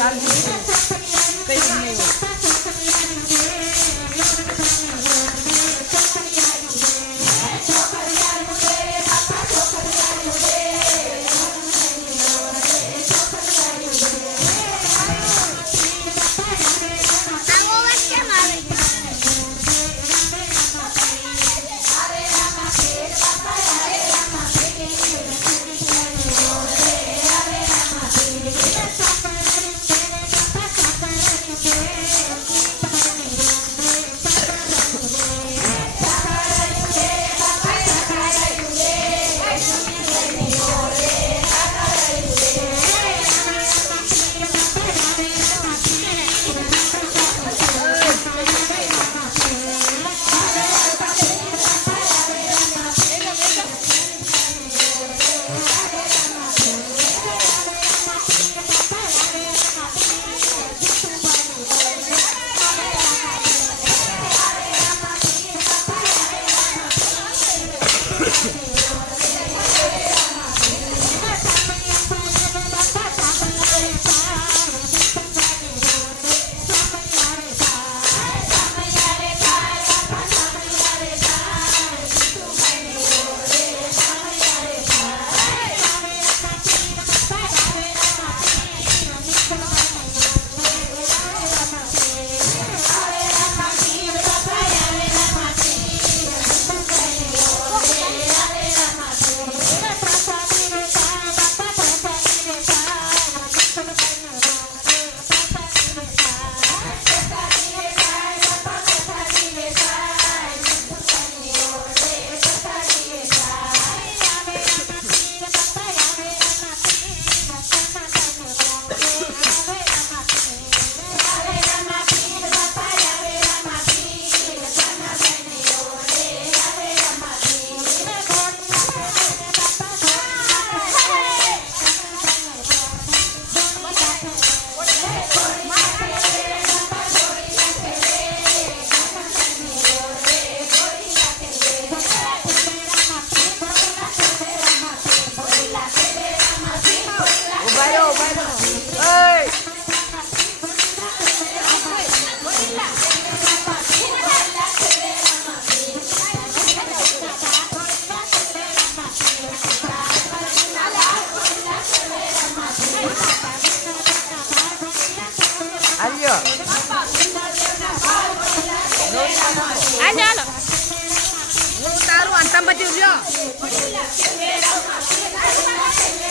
ডাল ভেজে পেঁয়াজ নিয়ে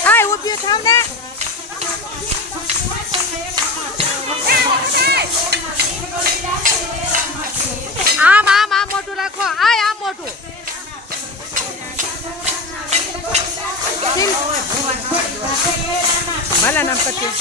આય ઊભી થાવ આમ આમ આમ મોટું રાખો. આય આમ મોટું ભલા નામ પછી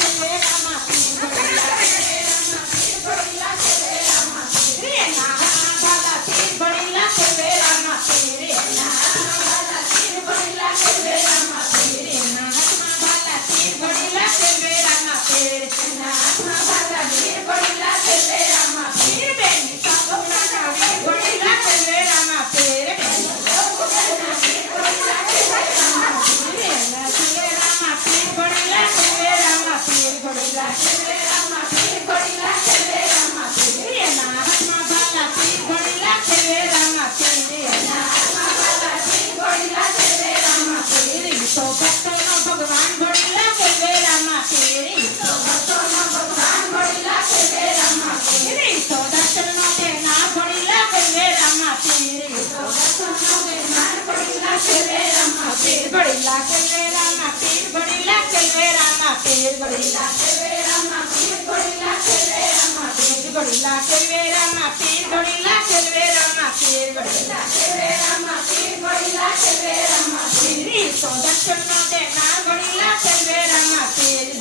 बड़ी लाके रे रामा पीर बड़ी लाके रे रामा पीर बड़ी लाके रे रामा पीर बड़ी लाके रे रामा पीर बड़ी लाके रे रामा पीर बड़ी लाके रे रामा पीर बड़ी लाके रे रामा पीर बड़ी लाके रे रामा पीर सो दर्शन न देना बड़ी लाके रे रामा पीर